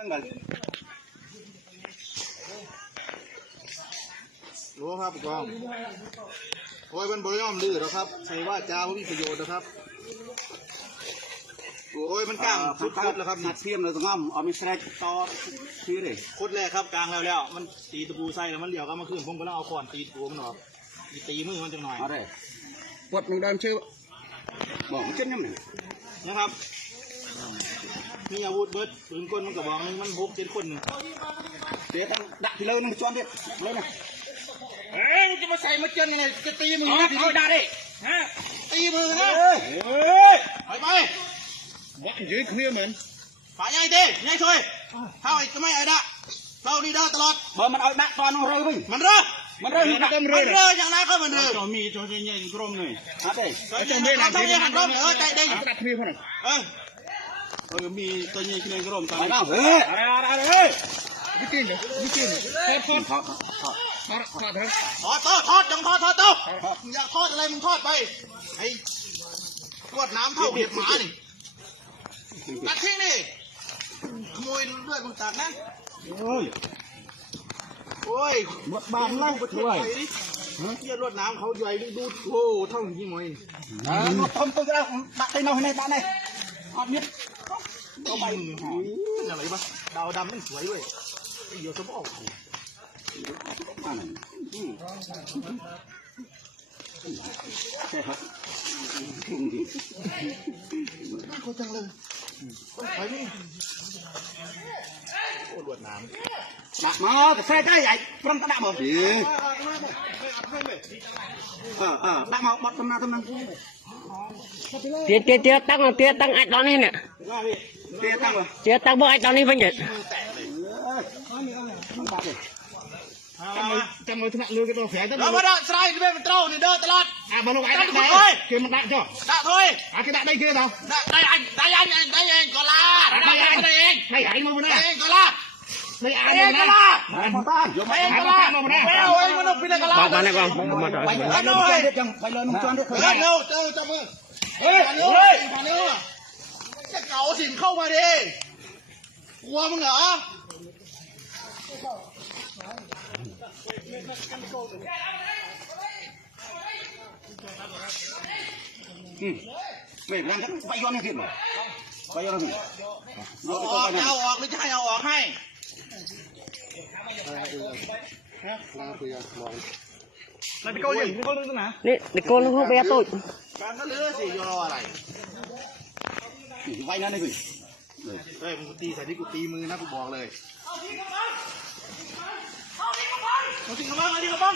รู้ครับผู้กองโอ้ยมันบริยอมดื้อแล้วครับใส่ว่าจ้าว่ามีประโยชน์นะครับโอ้ยมันกลางสุดแล้วครับนัดเทียมเลยตรงอ้อมเอามีแทรกต่อทีเลยโคตรแรกครับกลางแล้วมันตีตะปูใส่แล้วมันเดี่ยวก็มาขึ้นผมก็ต้องเอาขวานตีตะปูมันออกตีมือมันจังหน่อยอะไรปวดหนึ่งเดินชื่อบอกมันเช่นนั้นนะครับมีอาวุธเบิดปืนกลมันกระบอกนึงมัน6-7 คนเดี๋ยวต้องดักทีเลยนึงจวนเด็ดเลยนะเฮ้ยจะมาใส่มาเจนยังไงจะตีมือนะเอาได้ดิฮะตีมือนะไปวัดยืดเคลียร์เหมือนฝ่ายใหญ่ดิใหญ่ช่วยเข้าไอ้ก็ไม่ไอ้ดะเข้าดีเด้อตลอดเบอร์มันเอาดักตอนเรือวิ่งมันเรืออย่างนั้นก็มันเรือจอมีจอใหญ่กรมหน่อยอะไรจอมีนะต้องยังหันกรมใจเด้งดักเคลียร์พอหน่อยมีตัวใหญ่เคลียร์กรมตอนนี้อะไรวิจิตรทอดจังทอดอยากทอดอะไรมึงทอดไปไอ้ตรวจน้ำเท่าเบียดหมานี่ตัดทิ้งนี่ขโมยเลือดมึงตัดนะโอ้ยบางเล่าไปช่วยเกี่ยรวดน้ำเขาใหญ่ดูโอ้เท่าจริงไหมรถทำตัวแล้วตัดไปนอนในบ้านไหนอดนิดเอาไปอะไรบ้างดาวดำมันสวยเว้ยเดี๋ยวจะบอกใช่ครับเขาจังเลยไปนี่โอ้ดวดน้ำดักมาแต่ใส่ได้ใหญ่พร้อมกระดักหมดดักมาบดทำนั้นเตี้ยตั้งไอ้ตอนนี้เนี่ยเตี้ยตั้งบ่ไอ้ตอนนี้เป็นยังจำเลยถนัดเลยก็ต้องแฝงแล้วมาดักใส่ที่เป็นเต้านี่เดินตลอดมาลงไอ้ดักเลยคือมันดักจ้ะดักเลยคือดักได้คือเนาะได้เองก็ลาได้เองไม่ใหญ่มาบ่ได้เองก็ลาไม่อ่านเลยนะไปเองก็ลามาบ่ได้เอ้ยมันต้องเป็นก็ลาบอกมาเนี่ยก่อนไปเลยไปเลยมึงจวนได้เร็วเจ้ามือเฮ้ยมาเร็วจะเก่าสินเข้ามาดิกลัวมึงเหรอไม่เป็นไรไปย้อนให้ขึ้นมาไปย้อนให้ขึ้นเอาออกไม่ใช่เอาออกให้นี่ตะโกนลูกไปอะตุ้ยการก็เลือสิยออะไรไว้นั่นเลยเฮ้ยมึงตีใส่ที่กูตีมือนะกูบอกเลยเอาทิ้งกระบังเอาทิ้งกระบัง